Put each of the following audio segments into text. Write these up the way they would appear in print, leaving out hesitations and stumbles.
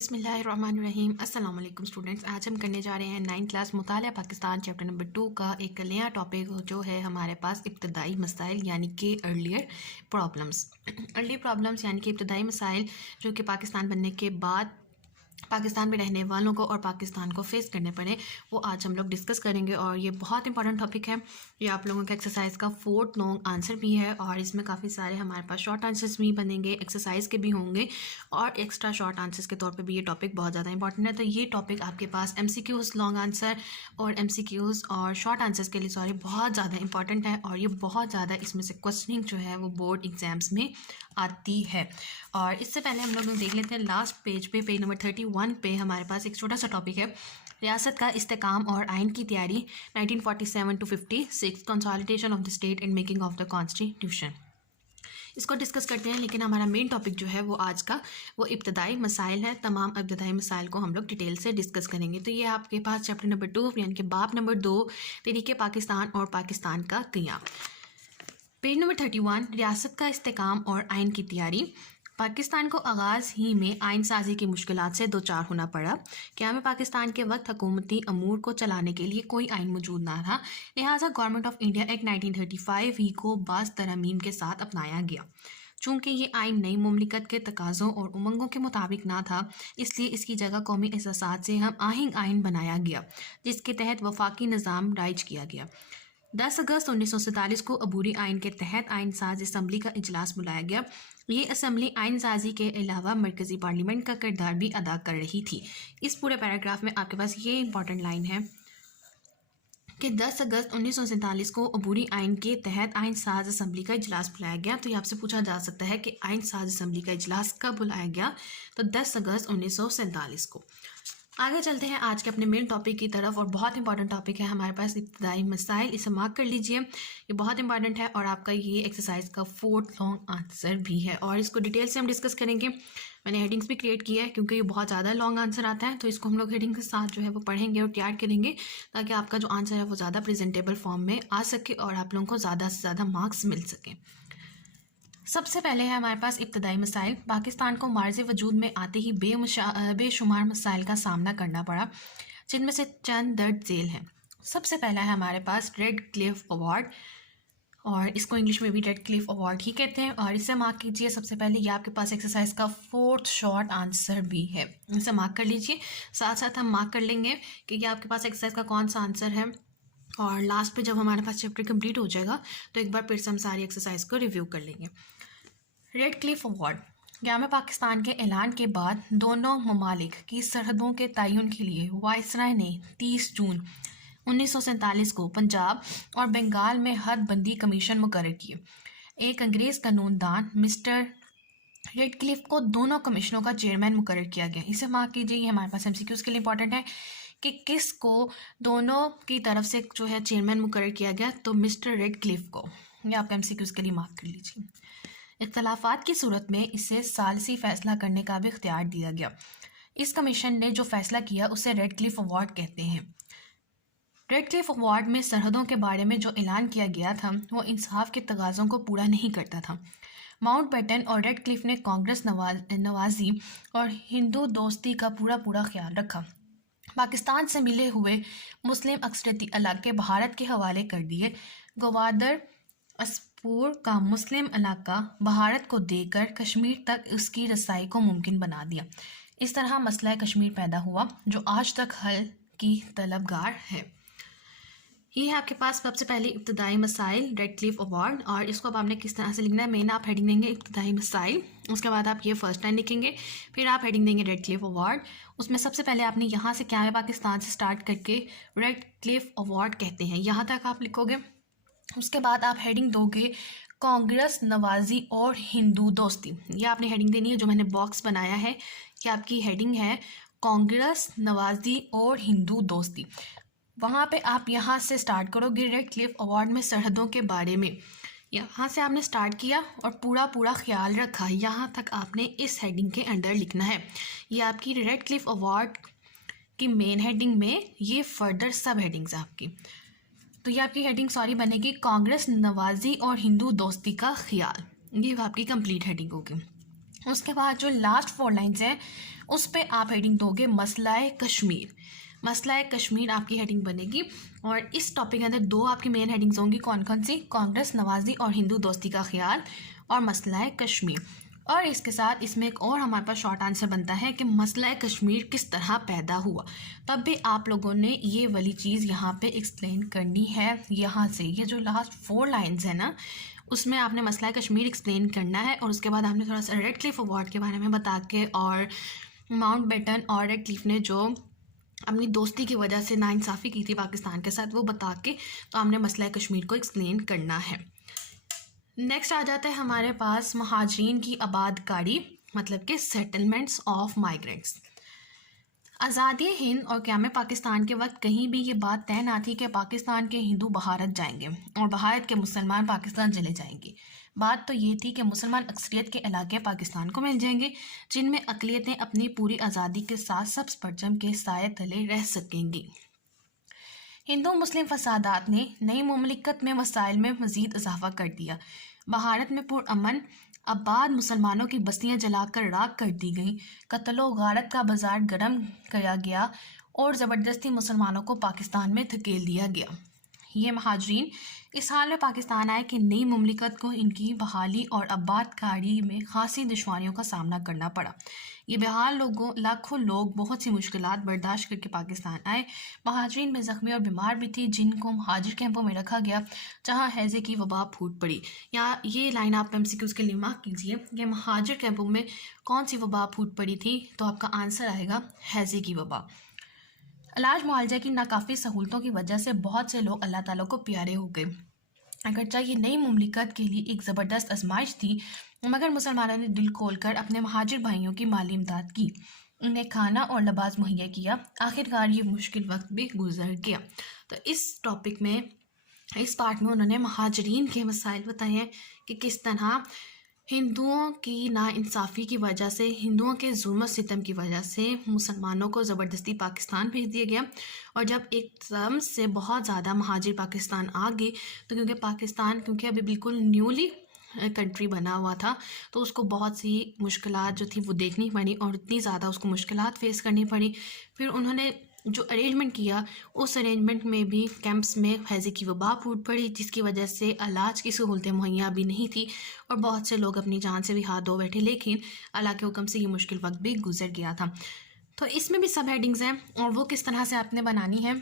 बिस्मिल्लाहिर्रहमानिर्रहीम। अस्सलाम वालेकुम स्टूडेंट्स। आज हम करने जा रहे हैं 9th क्लास मुतालिया पाकिस्तान चैप्टर नंबर 2 का एक नया टॉपिक जो है हमारे पास इब्तदाई मसाइल यानी कि अर्लियर प्रॉब्लम्स यानी कि इब्तदाई मसाइल जो कि पाकिस्तान बनने के बाद पाकिस्तान में रहने वालों को और पाकिस्तान को फेस करने पड़े, वो आज हम लोग डिस्कस करेंगे। और ये बहुत इंपॉर्टेंट टॉपिक है। ये आप लोगों के एक्सरसाइज का 4th लॉन्ग आंसर भी है और इसमें काफ़ी सारे हमारे पास शॉर्ट आंसर्स भी बनेंगे, एक्सरसाइज के भी होंगे और एक्स्ट्रा शॉर्ट आंसर्स के तौर पे भी ये टॉपिक बहुत ज़्यादा इंपॉर्टेंट है। तो ये टॉपिक आपके पास MCQs लॉन्ग आंसर और MCQs और शॉर्ट आंसर्स के लिए बहुत ज़्यादा इंपॉर्टेंट है और ये बहुत ज़्यादा इसमें से क्वेश्चनिंग जो है वो बोर्ड एग्जाम्स में आती है। और इससे पहले हम लोग देख लेते हैं लास्ट पेज पे, पेज नंबर 31 पे हमारे पास एक छोटा सा टॉपिक है, रियासत का इस्तेकाम और आइन की तैयारी 1947 to 56, consolidation of the state and making of the constitution. इसको डिस्कस करते हैं, लेकिन हमारा मेन टॉपिक जो है वो आज का वो इब्तदाई मसाइल है। तमाम इब्तदाई मसाइल को हम लोग डिटेल से डिस्कस करेंगे। तो ये आपके पास चैप्टर नंबर 2 यानी कि बाब नंबर 2, तरीके पाकिस्तान और पाकिस्तान का क़याम। पेज नंबर 31, रियासत का इस्तेकाम और आइन की तैयारी। पाकिस्तान को आगाज़ ही में आइन साजी की मुश्किलात से दो चार होना पड़ा। क़याम पाकिस्तान के वक्त हुकूमती अमूर को चलाने के लिए कोई आइन मौजूद ना था, लिहाजा गवर्नमेंट ऑफ इंडिया एक्ट 1935 ही को बाज़ तरमीम के साथ अपनाया गया। चूँकि ये आइन नई मुमलिकत के तकाज़ों और उमंगों के मुताबिक ना था, इसलिए इसकी जगह कौमी एहसासात से हम आहंग आइन बनाया गया, जिसके तहत वफाकी निज़ाम राइज किया गया। 10 अगस्त 1947 को अबूरी आइन के तहत आइन साज असम्बली का इजलास बुलाया गया। ये असम्बली आइन साजी के अलावा मरकज़ी पार्लियामेंट का किरदार भी अदा कर रही थी। इस पूरे पैराग्राफ में आपके पास ये इंपॉर्टेंट लाइन है कि 10 अगस्त 1947 को अबूरी आइन के तहत आइन साज असम्बली का इजलास बुलाया गया। तो ये आपसे पूछा जा सकता है कि आइन साज असम्बली का इजलास कब बुलाया गया, तो 10 अगस्त 1947 को। आगे चलते हैं आज के अपने मेन टॉपिक की तरफ, और बहुत इंपॉर्टेंट टॉपिक है हमारे पास इब्तदाई मसाइल। इसे मार्क कर लीजिए, ये बहुत इंपॉर्टेंट है और आपका ये एक्सरसाइज का 4th लॉन्ग आंसर भी है और इसको डिटेल से हम डिस्कस करेंगे। मैंने हेडिंग्स भी क्रिएट किया है क्योंकि ये बहुत ज़्यादा लॉन्ग आंसर आता है, तो इसको हम लोग हेडिंग के साथ जो है वो पढ़ेंगे और तैयार करेंगे ताकि आपका जो आंसर है वो ज़्यादा प्रेजेंटेबल फॉर्म में आ सके और आप लोगों को ज़्यादा से ज़्यादा मार्क्स मिल सकें। सबसे पहले है हमारे पास इब्तदाई मसाइल। पाकिस्तान को मार्ज़ वजूद में आते ही बेशुमार मसाइल का सामना करना पड़ा, जिनमें से चंद दर्ज झेल हैं। सबसे पहला है हमारे पास रेड क्लिफ अवार्ड, और इसको इंग्लिश में भी रेड क्लिफ अवार्ड ही कहते हैं, और इसे मार्क कीजिए। सबसे पहले ये आपके पास एक्सरसाइज का 4th शॉर्ट आंसर भी है, इसे मार्क कर लीजिए। साथ साथ हम मार्क कर लेंगे कि ये आपके पास एक्सरसाइज का कौन सा आंसर है, और लास्ट पे जब हमारे पास चैप्टर कंप्लीट हो जाएगा तो एक बार फिर से हम सारी एक्सरसाइज को रिव्यू कर लेंगे। रेड क्लिफ अवार्ड, क़याम पाकिस्तान के ऐलान के बाद दोनों ममालिक की सरहदों के तयन के लिए वायसराय ने 30 जून 1947 को पंजाब और बंगाल में हदबंदी कमीशन मुकर्रर किए। एक अंग्रेज़ कानूनदान मिस्टर रेड क्लिफ को दोनों कमीशनों का चेयरमैन मुकर्रर किया गया। इसे मार्क कीजिए, ये हमारे पास MCQs के लिए इंपॉर्टेंट है कि किस को दोनों की तरफ से जो है चेयरमैन मुकर्रर किया गया, तो मिस्टर रेड क्लिफ को। ये आप MCQs के लिए मार्क कर लीजिए। इख्तलाफात की सूरत में इसे सालसी फ़ैसला करने का भी इख्तियार दिया गया। इस कमीशन ने जो फ़ैसला किया उसे रेड क्लिफ अवार्ड कहते हैं। रेड क्लिफ अवार्ड में सरहदों के बारे में जो ऐलान किया गया था वो इंसाफ के तगाज़ों को पूरा नहीं करता था। माउंटबेटन और रेड क्लिफ ने कांग्रेस नवाजी और हिंदू दोस्ती का पूरा ख्याल रखा। पाकिस्तान से मिले हुए मुस्लिम अक्सरती इलाके भारत के हवाले कर दिए। ग्वादर अस्पूर का मुस्लिम इलाका भारत को देकर कश्मीर तक उसकी रसाई को मुमकिन बना दिया। इस तरह मसला कश्मीर पैदा हुआ जो आज तक हल की तलबगार है। ये है आपके पास सबसे पहले इब्तदाई मसाइल रेड क्लिफ अवार्ड, और इसको अब आपने किस तरह से लिखना है। मेन आप हेडिंग देंगे इब्तदाई मसाइल, उसके बाद आप ये फर्स्ट लाइन लिखेंगे, फिर आप हेडिंग देंगे रेड क्लिफ अवार्ड। उसमें सबसे पहले आपने यहाँ से क़याम पाकिस्तान से स्टार्ट करके रेड क्लिफ अवार्ड कहते हैं, यहाँ तक आप लिखोगे। उसके बाद आप हेडिंग दोगे कांग्रेस नवाजी और हिंदू दोस्ती। ये आपने हेडिंग देनी है, जो मैंने बॉक्स बनाया है कि आपकी हेडिंग है कांग्रेस नवाजी और हिंदू दोस्ती। वहाँ पे आप यहाँ से स्टार्ट करोगे रेड क्लिफ अवार्ड में सरहदों के बारे में। यहाँ से आपने स्टार्ट किया और पूरा ख्याल रखा, यहाँ तक आपने इस हेडिंग के अंडर लिखना है। ये आपकी रेड क्लिफ अवार्ड की मेन हेडिंग में ये फर्दर सब हेडिंग्स आपकी। तो ये आपकी हेडिंग बनेगी कांग्रेस नवाजी और हिंदू दोस्ती का ख्याल। ये आपकी कंप्लीट हेडिंग होगी। उसके बाद जो लास्ट 4 लाइन्स हैं उस पे आप हेडिंग दोगे मसलाए कश्मीर। मसलाए कश्मीर आपकी हेडिंग बनेगी। और इस टॉपिक के अंदर 2 आपकी मेन हेडिंग्स होंगी, कौन कौन सी? कांग्रेस नवाजी और हिंदू दोस्ती का ख्याल और मसलाए कश्मीर। और इसके साथ इसमें एक और हमारे पास शॉर्ट आंसर बनता है कि मसला कश्मीर किस तरह पैदा हुआ। तब भी आप लोगों ने ये वाली चीज़ यहाँ पे एक्सप्लेन करनी है। यहाँ से ये जो लास्ट 4 लाइन्स है ना, उसमें आपने मसला कश्मीर एक्सप्लेन करना है। और उसके बाद आपने थोड़ा सा रेड क्लिफ अवार्ड के बारे में बता के और माउंट बेटन और रेड क्लिफ ने जो अपनी दोस्ती की वजह से नाइंसाफ़ी की थी पाकिस्तान के साथ, वो बता के तो हमने मसला कश्मीर को एक्सप्लेन करना है। नेक्स्ट आ जाता है हमारे पास महाजरीन की आबादकारी, मतलब कि सेटलमेंट्स ऑफ माइग्रेंट्स। आज़ादी हिंद और क़याम पाकिस्तान के वक्त कहीं भी ये बात तय ना थी कि पाकिस्तान के हिंदू भारत जाएंगे और भारत के मुसलमान पाकिस्तान चले जाएंगे। बात तो ये थी कि मुसलमान अक्सरियत के इलाके पाकिस्तान को मिल जाएंगे, जिनमें अक़लियतें अपनी पूरी आज़ादी के साथ सब्ज़ परचम के साए तले रह सकेंगी। हिंदू मुस्लिम फसादात ने नई मुमलिकत में वसाइल में मज़ीद इजाफा कर दिया। भारत में पुरअमन आबाद मुसलमानों की बस्तियां जलाकर राख कर दी गईं, कत्लो गारत का बाजार गर्म किया गया और ज़बरदस्ती मुसलमानों को पाकिस्तान में धकेल दिया गया। ये महाजरीन इस हाल में पाकिस्तान आए कि नई मुमलिकत को इनकी बहाली और आबादकारी में खासी दुश्वारियों का सामना करना पड़ा। ये बेहाल लोगों लाखों लोग बहुत सी मुश्किलात बर्दाश्त करके पाकिस्तान आए। महाजरीन में ज़ख्मी और बीमार भी थी, जिनको महाजिर कैंपों में रखा गया, जहाँ हैज़े की वबा फूट पड़ी। या ये लाइन आप MCQs के लिए मार्क कीजिए कि महाजिर कैंपों में कौन सी वबा फूट पड़ी थी, तो आपका आंसर आएगा हैज़े की वबा। इलाज मुआवजा की नाकाफ़ी सहूलतों की वजह से बहुत से लोग अल्लाह ताला को प्यारे हो गए। अगरचा ये नई मुमलिकत के लिए एक ज़बरदस्त आजमाइश थी, मगर मुसलमानों ने दिल खोलकर अपने महाजिर भाइयों की माली इमदाद की, उन्हें खाना और लिबास मुहैया किया। आखिरकार ये मुश्किल वक्त भी गुजर गया। तो इस टॉपिक में, इस पार्ट में उन्होंने महाजरीन के मसाइल बताए हैं कि किस तरह हिंदुओं की नाइंसाफ़ी की वजह से, हिंदुओं के जुल्म सितम की वजह से मुसलमानों को ज़बरदस्ती पाकिस्तान भेज दिया गया। और जब एकदम से बहुत ज़्यादा महाजिर पाकिस्तान आ गए, तो क्योंकि पाकिस्तान अभी बिल्कुल न्यूली कंट्री बना हुआ था, तो उसको बहुत सी मुश्किलात जो थी वो देखनी पड़ी और इतनी ज़्यादा उसको मुश्किलात फेस करनी पड़ी। फिर उन्होंने जो अरेंजमेंट किया, उस अरेंजमेंट में भी कैंप्स में हैज़े की वबा फूट पड़ी, जिसकी वजह से इलाज की सहूलतें मुहैया भी नहीं थी और बहुत से लोग अपनी जान से भी हाथ धो बैठे। लेकिन अल्लाह के हुक्म से ये मुश्किल वक्त भी गुजर गया था। तो इसमें भी सब हेडिंग्स हैं और वो किस तरह से आपने बनानी है।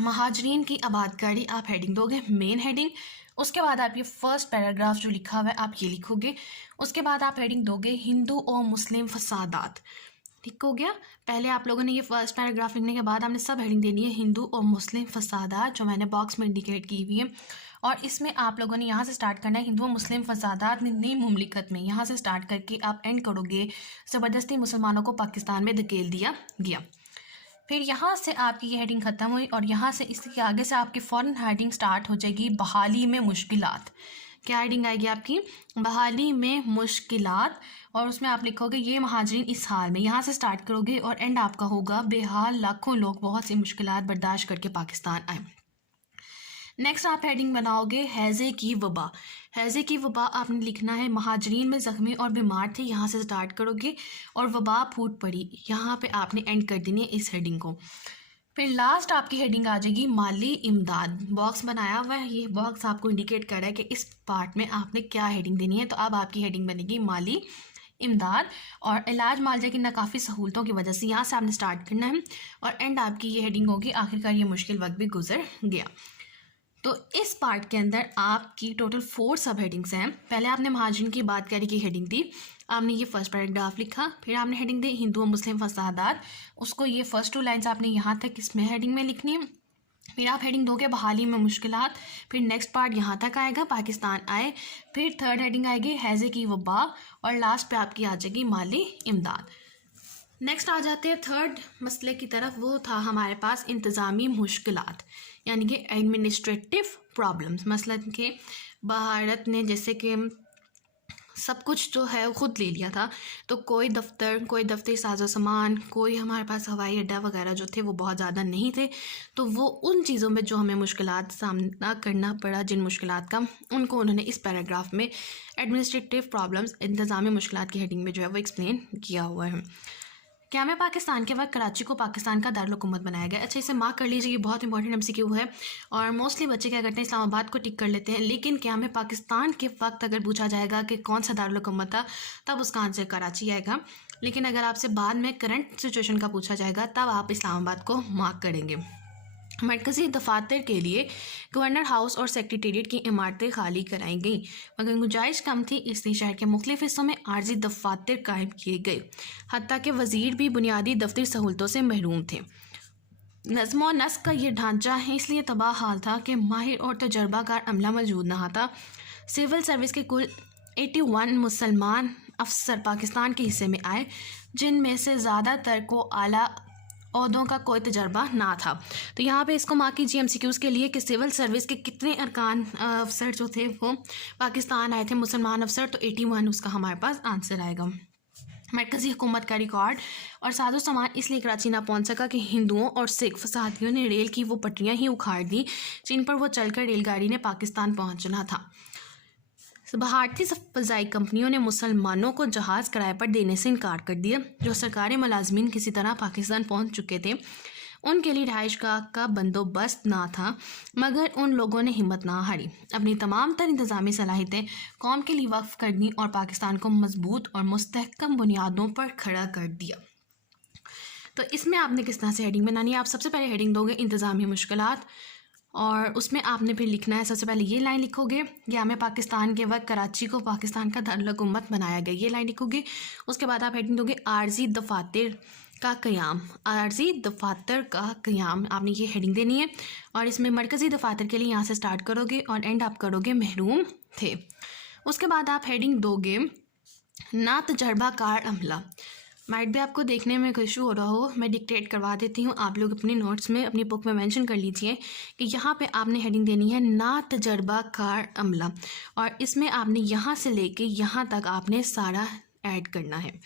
महाजरीन की आबादकारी आप हेडिंग दोगे, मेन हेडिंग। उसके बाद आप ये फर्स्ट पैराग्राफ जो लिखा हुआ है आप ये लिखोगे। उसके बाद आप हेडिंग दोगे हिंदू और मुस्लिम फसादात। ठीक हो गया। पहले आप लोगों ने ये फर्स्ट पैराग्राफ लिखने के बाद आपने सब हेडिंग देनी है हिंदू और मुस्लिम फसादात, जो मैंने बॉक्स में इंडिकेट की हुई है। और इसमें आप लोगों ने यहाँ से स्टार्ट करना है, हिंदू और मुस्लिम फसादात में नई मुमलिकत में, यहाँ से स्टार्ट करके आप एंड करोगे ज़बरदस्ती मुसलमानों को पाकिस्तान में धकेल दिया गया। फिर यहाँ से आपकी ये हेडिंग ख़त्म हुई और यहाँ से इसके आगे से आपकी फ़ौरन हेडिंग स्टार्ट हो जाएगी बहाली में मुश्किलात। क्या हेडिंग आएगी आपकी? बहाली में मुश्किलात। और उसमें आप लिखोगे ये महाजरीन इस हाल में, यहाँ से स्टार्ट करोगे और एंड आपका होगा बेहाल लाखों लोग बहुत सी मुश्किलात बर्दाश्त करके पाकिस्तान आए। नेक्स्ट आप हेडिंग बनाओगे हैज़े की वबा। हैज़े की वबा आपने लिखना है महाजरीन में ज़ख्मी और बीमार थे, यहाँ से स्टार्ट करोगे और वबा फूट पड़ी, यहाँ पे आपने एंड कर देनी है इस हेडिंग को। फिर लास्ट आपकी हेडिंग आ जाएगी माली इमदाद। बॉक्स बनाया हुआ है, ये बॉक्स आपको इंडिकेट कर रहा है कि इस पार्ट में आपने क्या हेडिंग देनी है। तो अब आपकी हेडिंग बनेगी माली इमदाद और इलाज मुआवजे की नाकाफ़ी सहूलतों की वजह से, यहाँ से आपने स्टार्ट करना है और एंड आपकी ये हेडिंग होगी आखिरकार ये मुश्किल वक्त भी गुजर गया। तो इस पार्ट के अंदर आपकी टोटल 4 सब हेडिंग्स हैं। पहले आपने महाजरीन की बातकारी की हेडिंग दी, आपने ये फर्स्ट पैराग्राफ लिखा। फिर आपने हेडिंग दी हिंदू और मुस्लिम फसादात, उसको ये फर्स्ट 2 लाइन्स आपने यहाँ तक इसमें हेडिंग में लिखनी है। फिर आप हेडिंग दोगे बहाली में मुश्किलात। फिर नेक्स्ट पार्ट यहाँ तक आएगा पाकिस्तान आए। फिर थर्ड हेडिंग आएगी हैज़े की वबा और लास्ट पे आपकी आ जाएगी माली इमदाद। नेक्स्ट आ जाते हैं थर्ड मसले की तरफ, वो था हमारे पास इंतज़ामी मुश्किलात, यानी कि एडमिनिस्ट्रेटिव प्रॉब्लम्स। मसलन के भारत ने जैसे कि सब कुछ जो है वो खुद ले लिया था। तो कोई दफ्तरी साजो सामान, कोई हमारे पास हवाई अड्डा वगैरह जो थे वो बहुत ज़्यादा नहीं थे। तो वो उन चीज़ों में जो हमें मुश्किलात सामना करना पड़ा, जिन मुश्किलात का, उनको उन्होंने इस पैराग्राफ में एडमिनिस्ट्रेटिव प्रॉब्लम्स, इंतज़ामी मुश्किलात की हेडिंग में जो है वो एक्सप्लेन किया हुआ है। क्या में पाकिस्तान के वक्त कराची को पाकिस्तान का दारुल-हुकूमत बनाया गया। अच्छा, इसे मार्क कर लीजिए, ये बहुत इंपॉर्टेंट एमसीक्यू है और मोस्टली बच्चे क्या करते हैं, इस्लामाबाद को टिक कर लेते हैं। लेकिन क्या में पाकिस्तान के वक्त अगर पूछा जाएगा कि कौन सा दारुल-हुकूमत था, तब उसका आंसर कराची आएगा। लेकिन अगर आपसे बाद में करंट सिचुएशन का पूछा जाएगा, तब आप इस्लामाबाद को मार्क करेंगे। मरकज़ी दफातर के लिए गवर्नर हाउस और सेक्रेटेरिएट की इमारतें खाली कराई गई, मगर गुंजाइश कम थी, इसलिए शहर के मुख्तलिफ हिस्सों में आर्जी दफातर कायम किए गए। हत्ता के वज़ीर भी बुनियादी दफ्तरी सहूलतों से महरूम थे। नज़्म व नस्क का ये ढांचा इसलिए तबाह हाल था कि माहिर और तजर्बाकार अमला मौजूद न था। सिविल सर्विस के कुल 81 मुसलमान अफसर पाकिस्तान के हिस्से में आए, जिनमें से ज़्यादातर को आला ओहदों का कोई तजर्बा ना था। तो यहाँ पे इसको मार्क कीजिए एमसीक्यूज़ के लिए कि सिविल सर्विस के कितने अरकान अफसर जो थे वो पाकिस्तान आए थे, मुसलमान अफसर, तो 81 उसका हमारे पास आंसर आएगा। मरकज़ी हुकूमत का रिकॉर्ड और साजो सामान इसलिए कराची ना पहुँच सका कि हिंदुओं और सिख फसादियों ने रेल की वो पटरियाँ ही उखाड़ दी जिन पर वो चलकर रेलगाड़ी ने पाकिस्तान पहुँचना था। भारतीय फ़ज़ाई कंपनियों ने मुसलमानों को जहाज़ किराए पर देने से इनकार कर दिया। जो सरकारी मुलाजमीन किसी तरह पाकिस्तान पहुंच चुके थे, उनके लिए रिहाइशगाह का बंदोबस्त ना था, मगर उन लोगों ने हिम्मत ना हारी। अपनी तमाम तर इंतज़ामी सलाहियतें कौम के लिए वक्फ कर दी और पाकिस्तान को मजबूत और मुस्तहकम बुनियादों पर खड़ा कर दिया। तो इसमें आपने किस तरह से हेडिंग बनानी है? आप सबसे पहले हेडिंग दोगे इंतज़ामी मुश्किलात, और उसमें आपने फिर लिखना है, सबसे पहले ये लाइन लिखोगे, या में पाकिस्तान के वक्त कराची को पाकिस्तान का दारुल-हुकूमत बनाया गया, ये लाइन लिखोगे। उसके बाद आप हेडिंग दोगे आर्जी दफातर का क़याम, आर्जी दफातर का क़याम, आपने ये हेडिंग देनी है। और इसमें मरकज़ी दफातर के लिए यहाँ से स्टार्ट करोगे और एंड आप करोगे महरूम थे। उसके बाद आप हेडिंग दोगे ना तजर्बाकार अमला। माइट भी आपको देखने में इशू हो रहा हो, मैं डिक्टेट करवा देती हूँ, आप लोग अपनी नोट्स में अपनी बुक में मेंशन कर लीजिए कि यहाँ पे आपने हेडिंग देनी है ना तजर्बाकार अमला, और इसमें आपने यहाँ से लेके यहाँ तक आपने सारा ऐड करना है।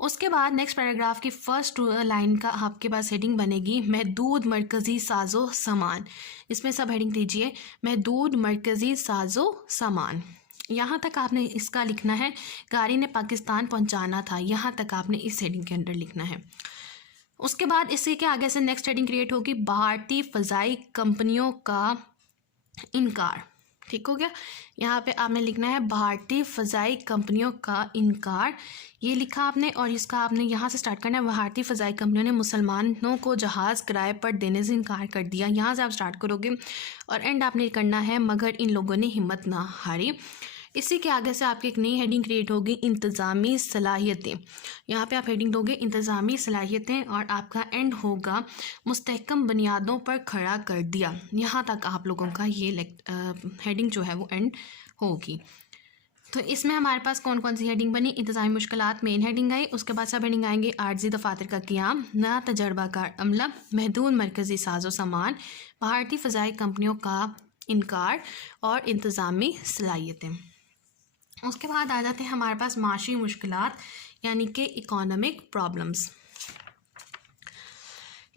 उसके बाद नेक्स्ट पैराग्राफ की फर्स्ट लाइन का आपके पास हेडिंग बनेगी महदूद मरकज़ी साजो सामान। इसमें सब हेडिंग दीजिए महदूद मरकज़ी साजो सामान। यहाँ तक आपने इसका लिखना है, गाड़ी ने पाकिस्तान पहुँचाना था, यहाँ तक आपने इस हेडिंग के अंदर लिखना है। उसके बाद इसी के आगे से नेक्स्ट हेडिंग क्रिएट होगी भारतीय फ़ज़ाई कंपनियों का इनकार। ठीक हो गया? यहाँ पे आपने लिखना है भारतीय फ़ज़ाई कंपनियों का इनकार, ये लिखा आपने, और इसका आपने यहाँ से स्टार्ट करना है भारतीय फ़ज़ाई कंपनियों ने मुसलमानों को जहाज़ किराए पर देने से इनकार कर दिया, यहाँ से आप स्टार्ट करोगे और एंड आपने करना है मगर इन लोगों ने हिम्मत ना हारी। इसी के आगे से आपकी एक नई हेडिंग क्रिएट होगी इंतज़ामी सलाहियतें, यहाँ पे आप हेडिंग दोगे इंतज़ामी सलाहियतें और आपका एंड होगा मुस्तहकम बुनियादों पर खड़ा कर दिया। यहाँ तक आप लोगों का ये हेडिंग जो है वो एंड होगी। तो इसमें हमारे पास कौन कौन सी हेडिंग बनी? इंतज़ामी मुश्किलात मेन हेडिंग आई, उसके बाद सब हेडिंग आएंगे आर्जी दफातर का क़याम, ना तजर्बाकार अमला, महदूद मरकज़ी साजो सामान, भारतीय फ़ज़ाई कंपनियों का इनकार और इंतज़ामी सलाहियतें। उसके बाद आ जाते हैं हमारे पास माशी मुश्किलात यानी कि इकोनॉमिक प्रॉब्लम्स।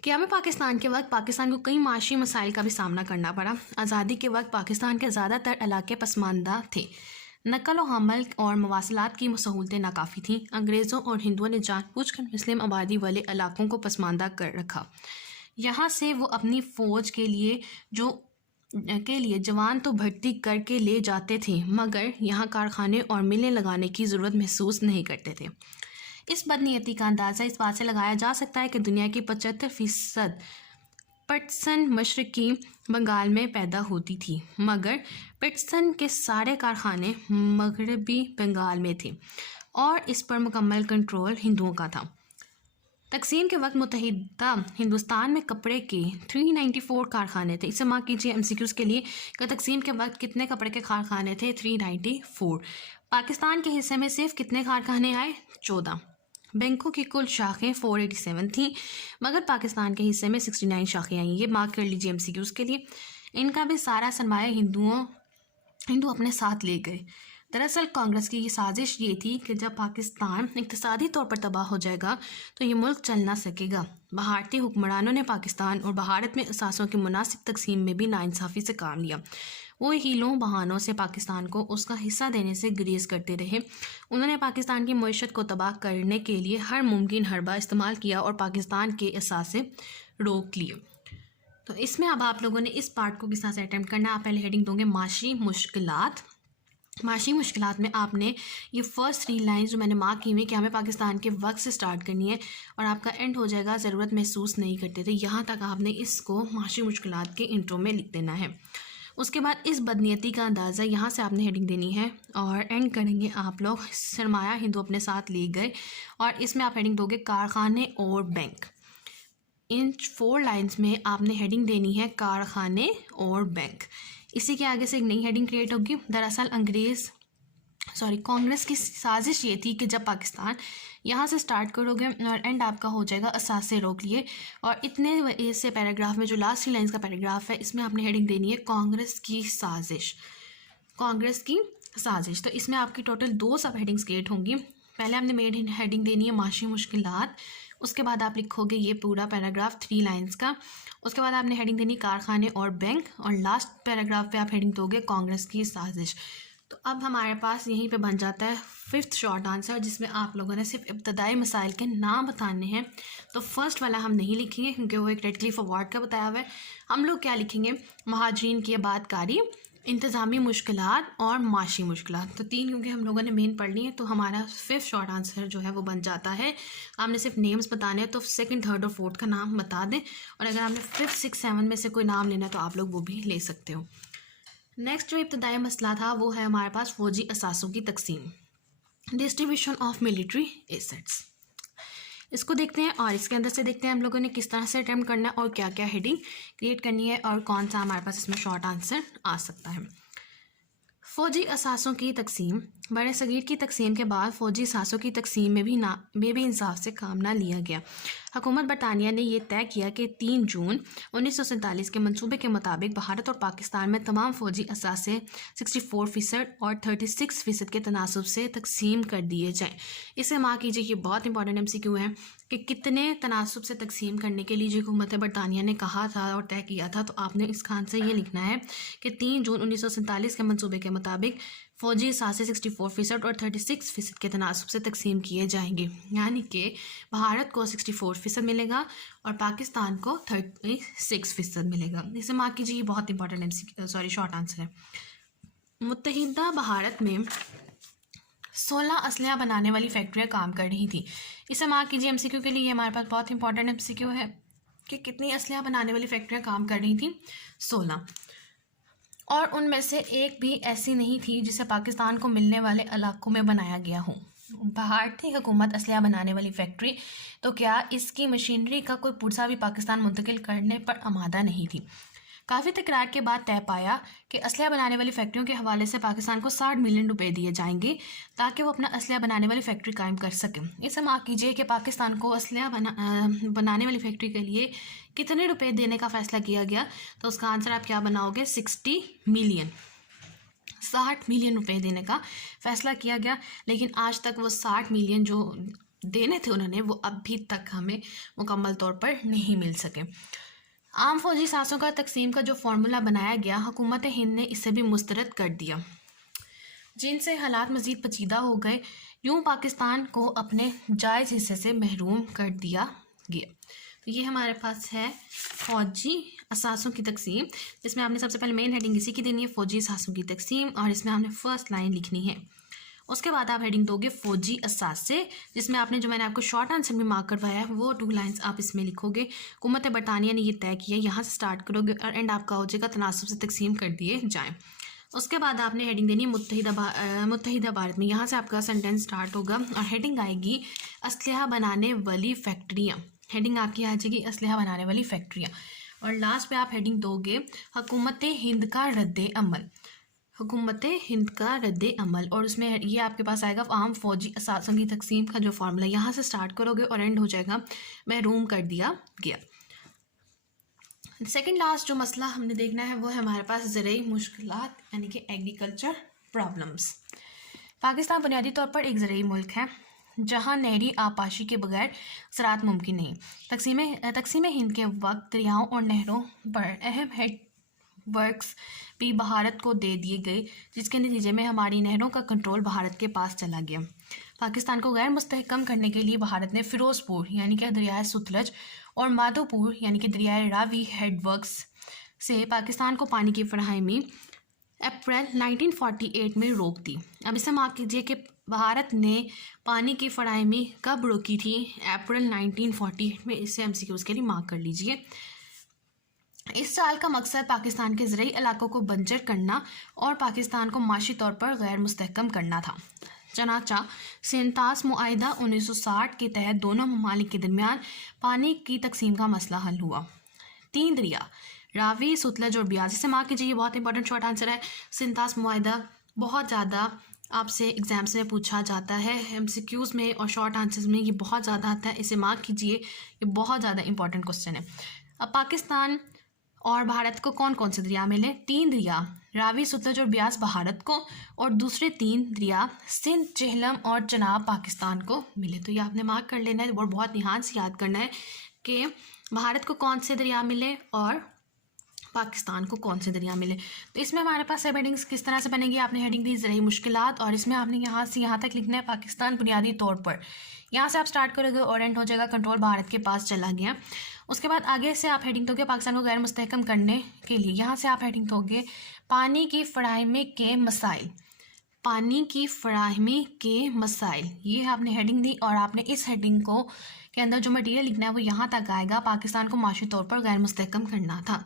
क़याम पाकिस्तान के वक्त पाकिस्तान को कई माशी मसाइल का भी सामना करना पड़ा। आज़ादी के वक्त पाकिस्तान के ज़्यादातर इलाके पसमानदा थे, नकल व हमल और मवासलात की सहूलतें नाकाफ़ी थीं। अंग्रेज़ों और हिंदुओं ने जानबूझकर मुस्लिम आबादी वाले इलाकों को पसमानदा कर रखा। यहाँ से वो अपनी फ़ौज के लिए जवान तो भर्ती करके ले जाते थे, मगर यहाँ कारखाने और मिलें लगाने की ज़रूरत महसूस नहीं करते थे। इस बदनीयती का अंदाज़ा इस बात से लगाया जा सकता है कि दुनिया की 75% पटसन मशरक़ी बंगाल में पैदा होती थी, मगर पटसन के सारे कारखाने मगरबी बंगाल में थे और इस पर मुकम्मल कंट्रोल हिंदुओं का था। तकसीम के वक्त मुत्तहिदा हिंदुस्तान में कपड़े के 394 कारखाने थे। इसे मार्क कीजिए एमसीक्यूज़ के लिए कि तकसीम के वक्त कितने कपड़े के कारखाने थे? 394। पाकिस्तान के हिस्से में सिर्फ कितने कारखाने आए? 14। बैंकों की कुल शाखें 487 थीं, मगर पाकिस्तान के हिस्से में 69 शाखें आई। ये मार्क कर लीजिए एमसीक्यूज़ के लिए। इनका भी सारा सरमाया हिंदू अपने साथ ले गए। दरअसल कांग्रेस की ये साजिश ये थी कि जब पाकिस्तान इक़्तिसादी तौर पर तबाह हो जाएगा तो ये मुल्क चल ना सकेगा। भारतीय हुक्मरानों ने पाकिस्तान और भारत में असासों की मुनासिब तकसीम में भी नाइंसाफ़ी से काम लिया। वो हीलों बहानों से पाकिस्तान को उसका हिस्सा देने से गुरेज करते रहे। उन्होंने पाकिस्तान की मईशत को तबाह करने के लिए हर मुमकिन हरबा इस्तेमाल किया और पाकिस्तान के असासे रोक लिए। तो इसमें अब आप लोगों ने इस पार्ट को किस तरह से अटैम्प्ट करना है। आप पहले हेडिंग दोगे माशी मुश्किलात। माशी मुश्किलात में आपने ये फर्स्ट 3 लाइन्स जो मैंने मार्क की हुई कि हमें पाकिस्तान के वक्त से स्टार्ट करनी है और आपका एंड हो जाएगा ज़रूरत महसूस नहीं करते थे, यहाँ तक आपने इसको माशी मुश्किलात के इंट्रो में लिख देना है। उसके बाद इस बदनीयती का अंदाज़ा यहाँ से आपने हेडिंग देनी है और एंड करेंगे आप लोग सरमाया हिंदू अपने साथ ले गए, और इसमें आप हेडिंग दोगे कारखाने और बैंक। इन 4 लाइन्स में आपने हेडिंग देनी है कारखाने और बैंक। इसी के आगे से एक नई हेडिंग क्रिएट होगी। दरअसल कांग्रेस की साजिश ये थी कि जब पाकिस्तान यहाँ से स्टार्ट करोगे और एंड आपका हो जाएगा असासे रोक लिए। और इतने से पैराग्राफ में जो लास्ट 3 लाइन्स का पैराग्राफ है इसमें आपने हेडिंग देनी है कांग्रेस की साजिश। कांग्रेस की साजिश, तो इसमें आपकी टोटल 2 सब हेडिंग्स क्रिएट होंगी। पहले आपने मेन हेडिंग देनी है माशी मुश्किलात, उसके बाद आप लिखोगे ये पूरा पैराग्राफ 3 लाइन्स का। उसके बाद आपने हेडिंग देनी कारखाने और बैंक, और लास्ट पैराग्राफ पे आप हेडिंग दोगे कांग्रेस की साजिश। तो अब हमारे पास यहीं पे बन जाता है 5th शॉर्ट आंसर, जिसमें आप लोगों ने सिर्फ इब्तदाई मसाइल के नाम बताने हैं। तो फर्स्ट वाला हम नहीं लिखेंगे क्योंकि वो एक रेडक्लिफ अवार्ड का बताया हुआ है। हम लोग क्या लिखेंगे, महाजरीन की आबादकारी, इंतज़ामी मुश्किलात और माशी मुश्किलात। तो 3 क्योंकि हम लोगों ने मेन पढ़ ली है, तो हमारा 5th शॉर्ट आंसर जो है वो बन जाता है। आपने सिर्फ नेम्स बताने हैं तो 2nd, 3rd और 4th का नाम बता दें, और अगर आपने 5th, 6th, 7 में से कोई नाम लेना है तो आप लोग वो भी ले सकते हो। नेक्स्ट जो इब्तदाई मसला था वो है हमारे पास फौजी असासों की तकसीम, डिस्ट्रीब्यूशन ऑफ मिलिट्री एसेट्स। इसको देखते हैं और इसके अंदर से देखते हैं हम लोगों ने किस तरह से अटैम्प्ट करना है और क्या क्या हेडिंग क्रिएट करनी है और कौन सा हमारे पास इसमें शॉर्ट आंसर आ सकता है। फ़ौजी असासों की तकसीम। बड़े सगीर की तकसीम के बाद फ़ौजी असासों की तकसीम में भी इंसाफ से काम ना लिया गया। हुकूमत बरतानिया ने यह तय किया कि 3 जून 1947 के मंसूबे के मुताबिक भारत और पाकिस्तान में तमाम फ़ौजी असासे 64% और 36% के तनासब से तकसीम कर दिए जाएँ। इसे मार्क कीजिए, ये बहुत इंपॉर्टेंट MCQ है कि कितने तनासब से तकसीम करने के लिए जो हुकूमत बरतानिया ने कहा था और तय किया था। तो आपने इस खान से ये लिखना है कि 3 जून 1947 के मंसूबे के मुताबिक फ़ौजी असासे 64% और 36% के तनासब से तकसीम किए जाएंगे, यानी कि भारत को 64% मिलेगा और पाकिस्तान को 36% मिलेगा। इसे मार्क कीजिए, ये बहुत इंपॉर्टेंट शॉर्ट आंसर है। मुत्तहिदा भारत में 16 असलहा बनाने वाली फैक्ट्रियाँ काम कर रही थी। इसे मार्क कीजिए MCQ के लिए, ये हमारे पास बहुत इंपॉर्टेंट MCQ है कि कितनी असलहा बनाने वाली फैक्ट्रियाँ काम कर रही थी, 16, और उनमें से एक भी ऐसी नहीं थी जिसे पाकिस्तान को मिलने वाले इलाकों में बनाया गया हो। भारतीय हुकूमत असलहा बनाने वाली फैक्ट्री, तो क्या इसकी मशीनरी का कोई पुर्जा भी पाकिस्तान मुंतकिल करने पर आमादा नहीं थी। काफ़ी तकरार के बाद तय पाया कि असलहा बनाने वाली फैक्ट्रियों के हवाले से पाकिस्तान को 60 मिलियन रुपए दिए जाएंगे ताकि वो अपना असलहा बनाने वाली फैक्ट्री कायम कर सकें। इसे मार्क कीजिए कि पाकिस्तान को असलहा बनाने वाली फैक्ट्री के लिए कितने रुपए देने का फ़ैसला किया गया। तो उसका आंसर आप क्या बनाओगे, 60 मिलियन, 60 मिलियन रुपए देने का फ़ैसला किया गया। लेकिन आज तक वो 60 मिलियन जो देने थे उन्होंने, वो अभी तक हमें मुकम्मल तौर पर नहीं मिल सके। आम फौजी सासों का तकसीम का जो फार्मूला बनाया गया, हुकूमत हिंद ने इसे भी मुस्तरद कर दिया, जिनसे हालात मज़ीद पेचीदा हो गए। यूँ पाकिस्तान को अपने जायज़ हिस्से से महरूम कर दिया गया। तो ये हमारे पास है फ़ौजी असासों की तकसीम, जिसमें आपने सबसे पहले मेन हेडिंग इसी की देनी है, फ़ौजी असासों की तकसीम, और इसमें आपने फर्स्ट लाइन लिखनी है। उसके बाद आप हेडिंग दोगे फ़ौजी असासे, जिसमें आपने जो मैंने आपको शॉर्ट आंसर में मार्क करवाया है वो 2 लाइन्स आप इसमें लिखोगे। हुकूमत बरतानिया ने ये तय किया, यहाँ से स्टार्ट करोगे और एंड आपका हो जाएगा तनासब से तकसीम कर दिए जाएँ। उसके बाद आपने हेडिंग देनी है मुत्तहिदा भारत में, यहाँ से आपका सेंटेंस स्टार्ट होगा और हेडिंग आएगी असलहा बनाने वाली फैक्ट्रियाँ। हेडिंग आपकी आ जाएगी असलहा बनाने वाली फैक्ट्रियाँ, और लास्ट पे आप हेडिंग दोगे हुकूमत हिंद का रद्द अमल, हुकूमत हिंद का रद्द अमल, और उसमें ये आपके पास आएगा आम फौजी असासों की तकसीम का जो फार्मूला, यहाँ से स्टार्ट करोगे और एंड हो जाएगा महरूम कर दिया गया। सेकंड लास्ट जो मसला हमने देखना है वो है हमारे पास ज़राई मुश्किलात, यानी कि एग्रीकल्चर प्रॉब्लम्स। पाकिस्तान बुनियादी तौर पर एक ज़रूरी मुल्क है जहां नहरी आबपाशी के बगैर ज़राअत मुमकिन नहीं। तकसीम हिंद के वक्त दरियाओं और नहरों पर अहम हेड वर्क्स भी भारत को दे दिए गए, जिसके नतीजे में हमारी नहरों का कंट्रोल भारत के पास चला गया। पाकिस्तान को गैर मुस्तहकम करने के लिए भारत ने फ़िरोज़पुर यानी कि दरियाए सतलज और माधोपुर यानी कि दरियाए रावी हेड वर्क्स से पाकिस्तान को पानी की फराहमी अप्रैल 1948 में रोक दी। अब इसे मार्क कीजिए कि भारत ने पानी की फराहमी कब रोकी थी? अप्रैल 1948 में। इसे MCQs के लिए मार्क कर लीजिए। इस साल का मकसद पाकिस्तान के ज़रूरी इलाकों को बंजर करना और पाकिस्तान को माशी तौर पर गैर मुस्तहकम करना था। चनाचा सेंतास मुआहिदा 1960 के तहत दोनों ममालिक के दरमियान पानी की तकसीम का मसला हल हुआ। 3 दरिया रावी, सतलज और ब्यास, इसे मार्क कीजिए, ये बहुत इंपॉर्टेंट शॉर्ट आंसर है। सेंतास मुआहिदा बहुत ज़्यादा आपसे एग्जाम्स में पूछा जाता है, MCQs में और शॉर्ट आंसर्स में ये बहुत ज़्यादा आता है। इसे मार्क कीजिए, ये बहुत ज़्यादा इंपॉर्टेंट क्वेश्चन है। अब पाकिस्तान और भारत को कौन कौन से दरिया मिले? 3 दरिया रावी, सतलज और ब्यास भारत को, और दूसरे 3 दरिया सिंध, झेलम और चनाब पाकिस्तान को मिले। तो ये आपने मार्क कर लेना है और बहुत ध्यान से याद करना है कि भारत को कौन से दरिया मिले और पाकिस्तान को कौन से दरिया मिले। तो इसमें हमारे पास सब हेडिंग्स किस तरह से बनेंगी? आपने हेडिंग दी ज़रूरी मुश्किलात, और इसमें आपने यहाँ से यहाँ तक लिखना है पाकिस्तान बुनियादी तौर पर। यहाँ से आप स्टार्ट करोगे और एंड हो जाएगा कंट्रोल भारत के पास चला गया। उसके बाद आगे से आप हेडिंग दोगे पाकिस्तान को गैर मुस्तहकम करने के लिए। यहाँ से आप हेडिंग दोगे पानी की फराहमी के मसाइल। पानी की फराहमी के मसाइल, ये आपने हेडिंग दी और आपने इस हेडिंग को के अंदर जो मटीरियल लिखना है वो यहाँ तक आएगा, पाकिस्तान को माशी तौर पर गैर मुस्तहकम करना था।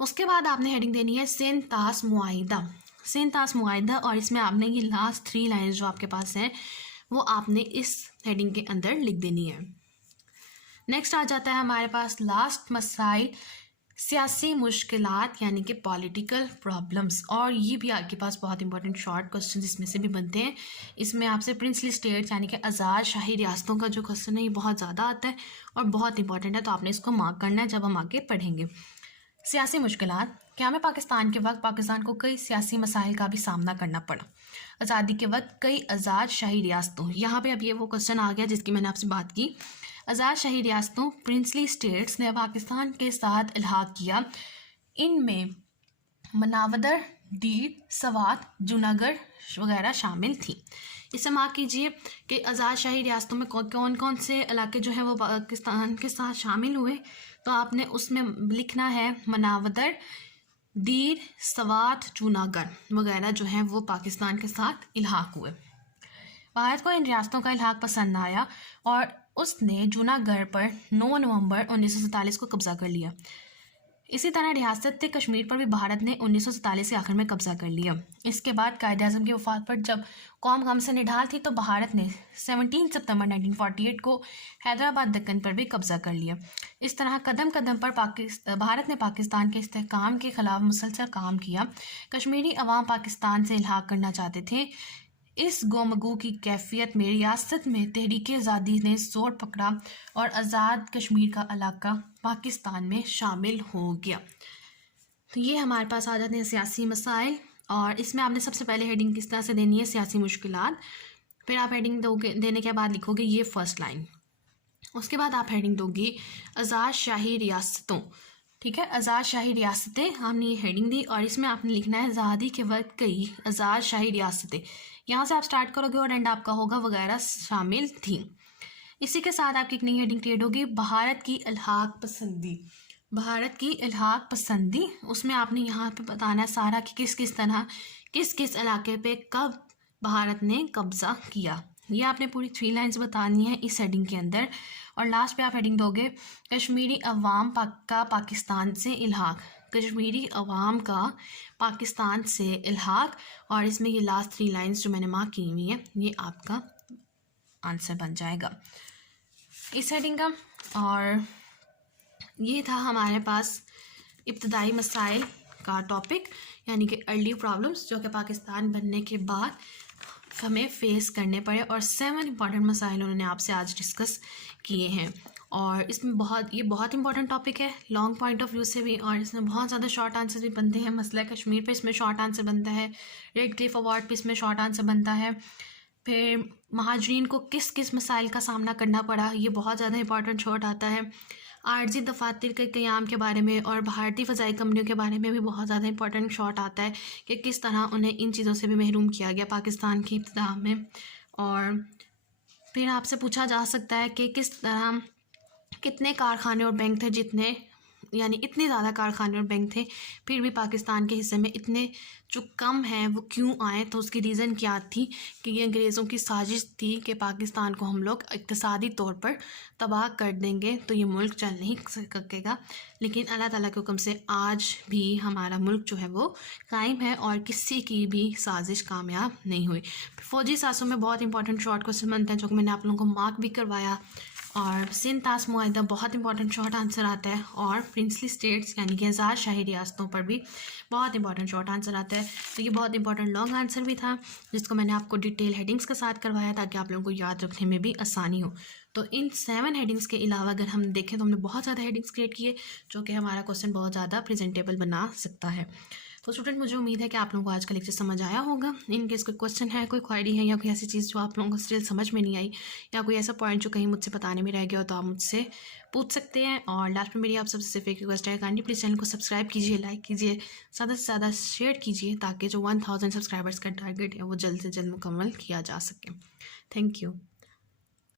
उसके बाद आपने हेडिंग देनी है सेंतास मुआहिदा। सेंतास मुआहिदा, और इसमें आपने ये लास्ट 3 लाइन्स जो आपके पास हैं वो आपने इस हेडिंग के अंदर लिख देनी है। नेक्स्ट आ जाता है हमारे पास लास्ट मसाइल, सियासी मुश्किलात यानी कि पॉलिटिकल प्रॉब्लम्स, और ये भी आपके पास बहुत इंपॉर्टेंट शॉर्ट क्वेश्चन इसमें से भी बनते हैं। इसमें आपसे प्रिंसली स्टेट्स यानी कि आज़ाद शाही रियासतों का जो क्वेश्चन है ये बहुत ज़्यादा आता है और बहुत इंपॉर्टेंट है, तो आपने इसको मार्क करना है जब हम आगे पढ़ेंगे। सियासी मुश्किलात, क़याम पाकिस्तान के वक्त पाकिस्तान को कई सियासी मसाइल का भी सामना करना पड़ा। आज़ादी के वक्त कई आज़ाद शाही रियासतों, यहाँ पे अब ये वो क्वेश्चन आ गया जिसकी मैंने आपसे बात की। आज़ाद शाही रियासतों प्रिंसली स्टेट्स ने पाकिस्तान के साथ इल्हाक किया। इनमें मनावदर, डीर, सवात, जूनागढ़ वगैरह शामिल थी। इसे मार्क कीजिए कि आज़ाद शाही रियासतों में कौन कौन से इलाके जो हैं वो पाकिस्तान के साथ शामिल हुए। तो आपने उसमें लिखना है मनावदर, डीर, सवात, जूनागढ़ वगैरह जो हैं वो पाकिस्तान के साथ इल्हाक हुए। भारत को इन रियासतों का इल्हाक पसंद आया और उसने जूनागढ़ पर 9 नवंबर 1947 को कब्ज़ा कर लिया। इसी तरह रियासत कश्मीर पर भी भारत ने 1947 के आखिर में कब्ज़ा कर लिया। इसके बाद कायदे आज़म की वफ़ात पर जब कौम गम से निढाल थी तो भारत ने 17 सितंबर 1948 को हैदराबाद दक्कन पर भी कब्ज़ा कर लिया। इस तरह कदम कदम पर भारत ने पाकिस्तान के इस्तेहकाम के ख़िलाफ़ मुसलसल काम किया। कश्मीरी अवाम पाकिस्तान से इल्हाक करना चाहते थे। इस गोमगू की कैफियत में रियासत में तहरीक आज़ादी ने जोर पकड़ा और आज़ाद कश्मीर का इलाका पाकिस्तान में शामिल हो गया। तो ये हमारे पास आ जाते हैं सियासी मसाइल, और इसमें आपने सबसे पहले हेडिंग किस तरह से देनी है? सियासी मुश्किलात। फिर आप हेडिंग दोगे, देने के बाद लिखोगे ये फर्स्ट लाइन। उसके बाद आप हेडिंग दोगे आज़ाद शाही रियासतों। ठीक है, आज़ाद शाही रियासतें, हमने ये हेडिंग दी और इसमें आपने लिखना है आज़ादी के वक्त कई आज़ाद शाही रियासतें। यहाँ से आप स्टार्ट करोगे और एंड आपका होगा वगैरह शामिल थी। इसी के साथ आपकी एक नई हेडिंग क्रिएट होगी भारत की इल्हाक पसंदी। भारत की इल्हाक पसंदी, उसमें आपने यहाँ पे बताना है सारा कि किस किस तरह किस किस इलाके पे कब भारत ने कब्ज़ा किया। ये आपने पूरी 3 लाइन्स बतानी है इस हेडिंग के अंदर। और लास्ट पे आप हेडिंग दोगे कश्मीरी अवाम का पाकिस्तान से इल्हाक। कश्मीरी अवाम का पाकिस्तान से इल्हाक, और इसमें ये लास्ट 3 लाइन्स जो मैंने मार्क की हुई हैं ये आपका आंसर बन जाएगा इस हेडिंग का। और ये था हमारे पास इब्तदाई मसाइल का टॉपिक, यानी कि अर्ली प्रॉब्लम्स जो कि पाकिस्तान बनने के बाद हमें फेस करने पड़े, और 7 इंपॉर्टेंट मसाइल उन्होंने आपसे आज डिस्कस किए हैं। और इसमें ये बहुत इंपॉर्टेंट टॉपिक है लॉन्ग पॉइंट ऑफ व्यू से भी, और इसमें बहुत ज़्यादा शॉर्ट आंसर भी बनते हैं। मसला कश्मीर पे इसमें शॉर्ट आंसर बनता है, रेड क्लिफ अवार्ड पे इसमें शॉर्ट आंसर बनता है। फिर महाजरीन को किस किस मसाइल का सामना करना पड़ा, ये बहुत ज़्यादा इंपॉर्टेंट शॉर्ट आता है। आरजी दफातर के क़याम के बारे में और भारतीय फ़ज़ाई कंपनियों के बारे में भी बहुत ज़्यादा इंपॉर्टेंट शॉट आता है कि किस तरह उन्हें इन चीज़ों से भी महरूम किया गया पाकिस्तान की इब्तिदा में। और फिर आपसे पूछा जा सकता है कि किस तरह कितने कारखाने और बैंक थे जितने, यानी इतने ज़्यादा कारखाने और बैंक थे फिर भी पाकिस्तान के हिस्से में इतने जो कम हैं वो क्यों आए। तो उसकी रीज़न क्या थी कि ये अंग्रेज़ों की साजिश थी कि पाकिस्तान को हम लोग इक़्तिसादी तौर पर तबाह कर देंगे तो ये मुल्क चल नहीं सकेगा। लेकिन अल्लाह ताला के हुक्म से आज भी हमारा मुल्क जो है वो कायम है और किसी की भी साजिश कामयाब नहीं हुई। फ़ौजी सासों में बहुत इंपॉर्टेंट शॉर्ट क्वेश्चन बनते हैं जो कि मैंने आप लोगों को मार्क भी करवाया। और सिंध तास मुआहिदा बहुत इंपॉर्टेंट शॉर्ट आंसर आता है। और प्रिंसली स्टेट्स यानी कि आज़ाद शाही रियासतों पर भी बहुत इंपॉर्टेंट शॉर्ट आंसर आता है। तो ये बहुत इंपॉर्टेंट लॉन्ग आंसर भी था जिसको मैंने आपको डिटेल हेडिंग्स के साथ करवाया ताकि आप लोगों को याद रखने में भी आसानी हो। तो इन 7 हेडिंग्स के अलावा अगर हम देखें तो हमने बहुत ज़्यादा हेडिंग्स क्रिएट किए जो कि हमारा क्वेश्चन बहुत ज़्यादा प्रेजेंटेबल बना सकता है। तो स्टूडेंट मुझे उम्मीद है कि आप लोगों को आज का लेक्चर समझ आया होगा। इन केस कोई क्वेश्चन है, कोई क्वेरी है या कोई ऐसी चीज़ जो आप लोगों को स्टिल समझ में नहीं आई या कोई ऐसा पॉइंट जो कहीं मुझसे बताने में रह गया हो तो आप मुझसे पूछ सकते हैं। और लास्ट में मेरी आप सबसे सिर्फ एक रिक्वेस्ट है, काइंडली प्लीज़ चैनल को सब्सक्राइब कीजिए, लाइक कीजिए, ज़्यादा से ज़्यादा शेयर कीजिए ताकि जो 1000 सब्सक्राइबर्स का टारगेट है वो जल्द से जल्द मुकम्मल किया जा सके। Thank you.